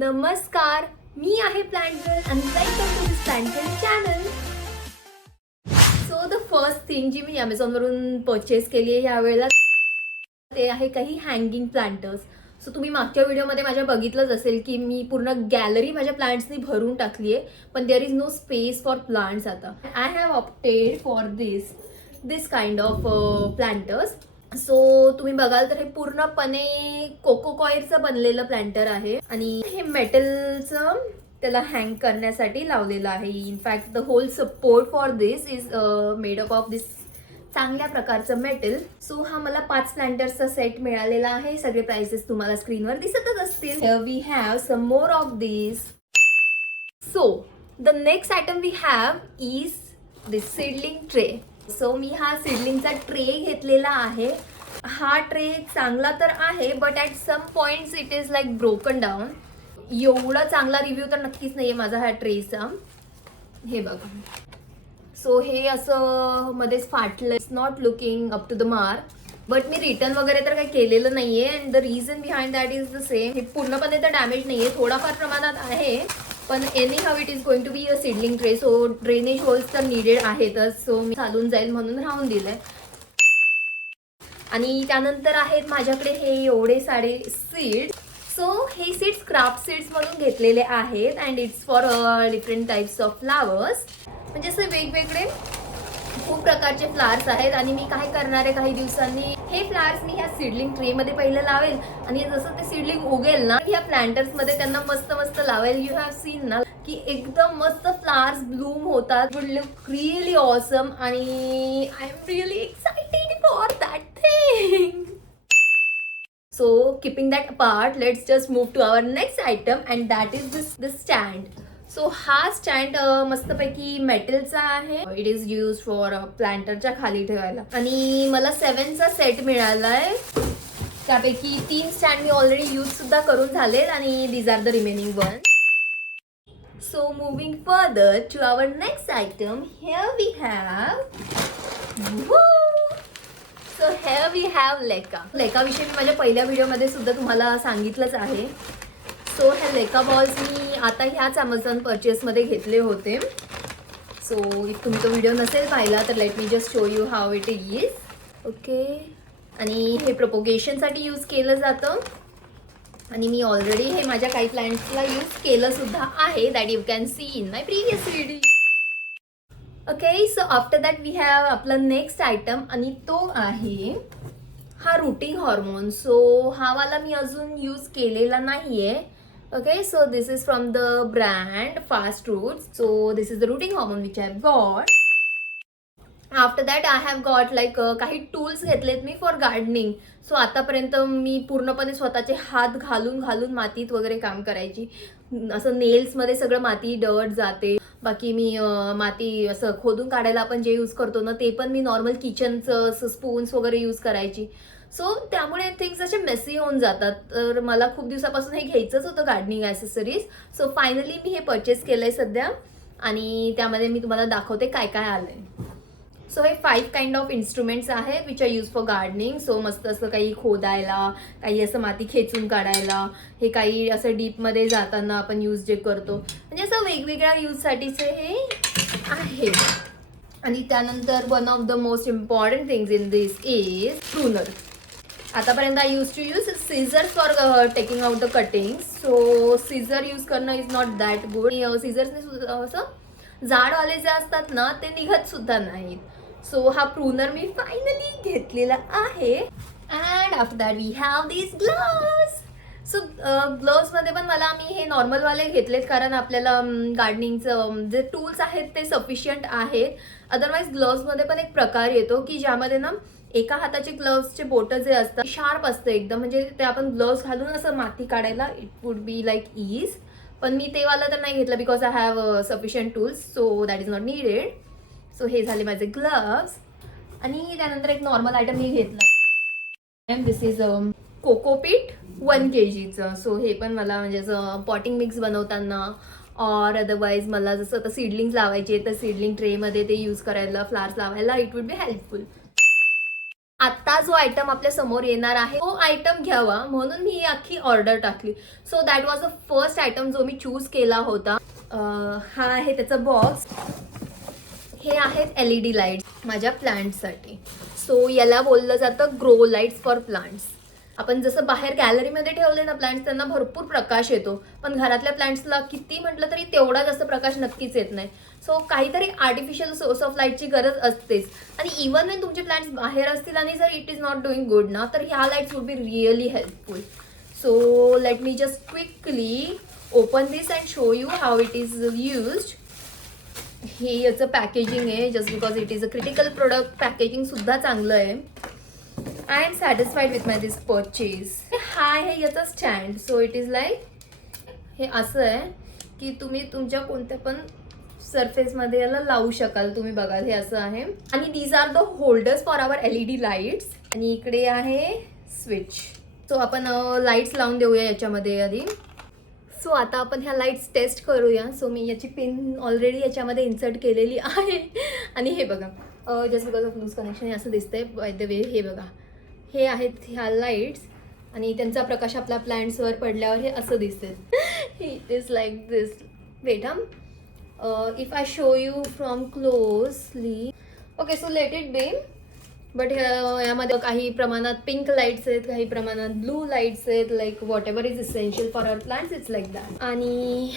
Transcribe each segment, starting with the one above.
नमस्कार, मी आहे प्लांट गर्ल आणि welcome to this plant girl channel. So the first thing जी मी Amazonवरून परचेस केली आहे यावेळेला ते आहे काही हँगिंग प्लांटर्स. सो तुम्ही मागच्या व्हिडिओमध्ये माझ्या बघितलंच असेल की मी पूर्ण गॅलरी माझ्या प्लांट्सनी भरून टाकली आहे, पण there is no space for plants. आता I have opted for this kind of planters. So तुम्ही बघाल तर हे पूर्णपणे कोको कॉईरचं बनलेलं प्लांटर आहे आणि हे मेटलचं त्याला हँग करण्यासाठी लावलेलं आहे. In fact the whole support for this is made up of this चांगल्या प्रकारचं मेटल. सो हा मला 5 प्लांटर्सचा सेट मिळालेला आहे. सगळे प्राइसेस तुम्हाला स्क्रीनवर दिसतच असतील. We have some more of this. So the next item we have is this seedling tray. सो मी हा सीडलिंगचा ट्रे घेतलेला आहे. हा ट्रे चांगला तर आहे, but at some points it is like broken down. एवढा चांगला रिव्ह्यू तर नक्कीच नाही आहे माझा ह्या ट्रेचा. हे बघा. सो हे असं मध्येच फाटलं. It's not looking up to the mark, but मी रिटर्न वगैरे तर काही केलेलं नाहीये. And the reason behind that is the same. हे पूर्णपणे तर डॅमेज नाहीये, थोडाफार प्रमाणात आहे, पण anyhow it is going to be a seedling tray. So drainage holes तर निडेड आहेतच. सो मी चालून जाईल म्हणून राहून दिलंय. आणि त्यानंतर आहेत माझ्याकडे हे एवढे सारे सीड्स. सो हे सीड्स क्राफ्ट सीड्स म्हणून घेतलेले आहेत and it's for different types of flowers. म्हणजे असे वेगवेगळे खूप प्रकारचे फ्लावर्स आहेत. आणि मी काय करणार आहे, काही दिवसांनी हे फ्लावर्स मी ह्या सीडलिंग ट्रे मध्ये पहिलं लावेल आणि जसं ते सीडलिंग उगेल ना, ह्या प्लांटर्स मध्ये त्यांना मस्त मस्त लावेल. यू हॅव सीन ना की एकदम मस्त फ्लावर्स ब्लूम होतात. वुड लुक रिअली ऑसम आणि I am really excited for that thing. So keeping that apart, let's just move to our next item and that is this stand. So हा stand मस्तपैकी मेटलचा आहे. It is use for प्लांटरच्या खाली ठेवायला. आणि मला 7चा सेट मिळालाय. त्यापैकी 3 स्टँड मी ऑलरेडी यूज सुद्धा करून झाले आणि these are the remaining one. So moving further to our next item, here we have so here we have लेका. लेकाविषयी मी माझ्या पहिल्या व्हिडिओमध्ये सुद्धा तुम्हाला सांगितलंच आहे. सो ह्या लेका बॉल्स मी आता ह्याच Amazon परचेसमध्ये घेतले होते. सो इफ तुमचा व्हिडिओ नसेल पाहिला तर let me just show you how it is. Okay. आणि हे प्रोपोगेशनसाठी यूज केलं जातं आणि मी ऑलरेडी हे माझ्या काही प्लांट्सला यूज केलं सुद्धा आहे. That you can see in my previous video. Okay. So after that we have आपला नेक्स्ट आयटम आणि तो आहे हा रूटिंग हॉर्मोन. सो हा वाला मी अजून यूज केलेला नाहीये. Okay. So this is from the brand fast roots. So this is the rooting hormone which I have got. After that I have got like काही टूल्स घेतलेत मी फॉर गार्डनिंग. सो आतापर्यंत मी पूर्णपणे स्वतःचे हात घालून मातीत वगैरे काम करायची. असं नेल्समध्ये सगळं माती डर्ट जाते. बाकी मी माती असं खोदून काढायला आपण जे यूज करतो ना, ते पण मी नॉर्मल किचनचं असं स्पून्स वगैरे यूज करायची. सो त्यामुळे थिंग्स असे मेसी होऊन जातात. तर मला खूप दिवसापासून हे घ्यायचंच होतं गार्डनिंग ॲसेसरीज. सो फायनली मी हे परचेस केलंय सध्या आणि त्यामध्ये मी तुम्हाला दाखवते काय काय आलंय. सो हे 5 काइंड ऑफ इन्स्ट्रुमेंट्स आहेत which are use for gardening. So मस्त असं काही खोदायला, काही असं माती खेचून काढायला, हे काही असं डीपमध्ये जाताना आपण यूज जे करतो, म्हणजे असं वेगवेगळ्या यूजसाठीचे हे आहे. आणि त्यानंतर one of the most important things in this is pruner. आतापर्यंत I use to use scissors for taking out the cuttings. So scissor use करणं इज नॉट दॅट गुड. सीझर्सने असं जाडवाले जे असतात ना ते निघत सुद्धा नाहीत. सो हा प्रूनर मी फायनली घेतलेला आहे. And after that we have this gloves. So ग्लोव्समध्ये पण मला मी हे नॉर्मलवाले घेतलेत कारण आपल्याला गार्डनिंगचं जे टूल्स आहेत ते सफिशियंट आहेत. अदरवाईज ग्लोव्समध्ये पण एक प्रकार येतो की ज्यामध्ये ना एका हाताचे ग्लोव्सचे बोटं जे असतात शार्प असतं एकदम, म्हणजे ते आपण ग्लोव्स घालून असं माती काढायला it would be like is. पण मी ते वाला तर नाही घेतलं because I have sufficient tools. So that is not needed. So हे झाले माझे ग्लव्स. आणि त्यानंतर एक नॉर्मल आयटम मी घेतला. दिस इज कोकोपीट 1 kgचं. सो हे पण मला म्हणजे असं पॉटिंग मिक्स बनवताना और अदरवाईज मला जसं आता सीडलिंग्स लावायचे तर सीडलिंग ट्रेमध्ये ते यूज करायला, फ्लावर्स लावायला इट वुड बी हेल्पफुल. आता जो आयटम आपल्या समोर येणार आहे तो आयटम घ्यावा म्हणून मी ही अख्खी ऑर्डर टाकली. So that was the first item जो मी चूज केला होता. हा आहे त्याचा बॉक्स. हे आहेत LED लाईट्स माझ्या प्लांट्ससाठी. सो याला बोललं जातं ग्रो लाईट्स फॉर प्लांट्स. आपण जसं बाहेर गॅलरीमध्ये ठेवले ना प्लांट्स, त्यांना भरपूर प्रकाश येतो, पण घरातल्या प्लांट्सला किती म्हटलं तरी तेवढा जास्त प्रकाश नक्कीच येत नाही. सो काहीतरी आर्टिफिशियल सोर्स ऑफ लाईटची गरज असतेच. आणि इवन वेन तुमचे प्लांट्स बाहेर असतील आणि जर it is not doing good ना, तर ह्या lights would be really helpful. So let me just quickly open this and show you how it is used. हे याचं पॅकेजिंग आहे, just because it is a critical product. Packaging सुद्धा चांगलं आहे. I am satisfied with my this purchase. हा आहे याचा stand. So it is like हे असं आहे की तुम्ही तुमच्या कोणत्या पण सरफेसमध्ये याला लावू शकाल. तुम्ही बघाल हे असं आहे. आणि these are the holders for our LED lights. आणि इकडे आहे स्विच. सो आपण लाईट्स लावून देऊया याच्यामध्ये आधी. सो आता आपण ह्या लाईट्स टेस्ट करूया. सो मी याची पिन ऑलरेडी याच्यामध्ये इन्सर्ट केलेली आहे. आणि हे बघा, just because of loose connection हे असं दिसतंय. बाय द वे हे बघा, हे आहेत ह्या लाईट्स आणि त्यांचा प्रकाश आपल्या प्लांट्सवर पडल्यावर हे असं दिसते. It is like this. Wait if I show you from closely. Okay, so let it be. But यामध्ये काही प्रमाणात पिंक लाईट्स आहेत, काही प्रमाणात ब्लू लाईट्स आहेत. Like whatever is essential for our plants, it's like that. आणि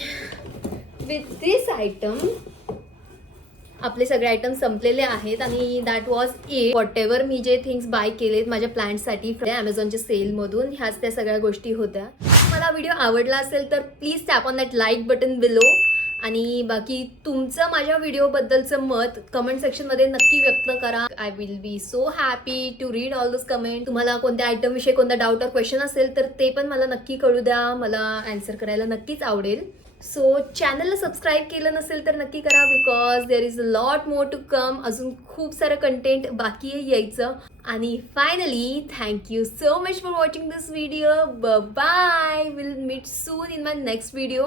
with this item आपले सगळे आयटम संपलेले आहेत. आणि that was it. Whatever मी जे थिंग्स बाय केलेत माझ्या प्लांट्ससाठी ॲमेझॉनच्या सेलमधून, ह्याच त्या सगळ्या गोष्टी होत्या. मला व्हिडिओ आवडला असेल तर please tap on that like button below. आणि बाकी तुमचं माझ्या व्हिडिओबद्दलचं मत कमेंट सेक्शनमध्ये नक्की व्यक्त करा. I will be so happy to read all this comment. तुम्हाला कोणत्या आयटमविषयी कोणता डाऊट और क्वेश्चन असेल तर ते पण मला नक्की कळू द्या. मला आन्सर करायला नक्कीच आवडेल. सो चॅनलला सबस्क्राईब केलं नसेल तर नक्की करा, because there is a lot more to come. अजून खूप सारं कंटेंट बाकी आहे यायचं. आणि finally thank you so much for watching this video. Bye. Will meet soon in my next video.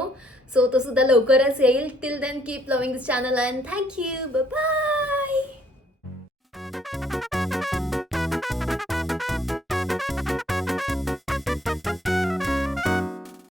So तो सुद्धा लवकरच येईल. Till then keep loving this channel and thank you. Bye.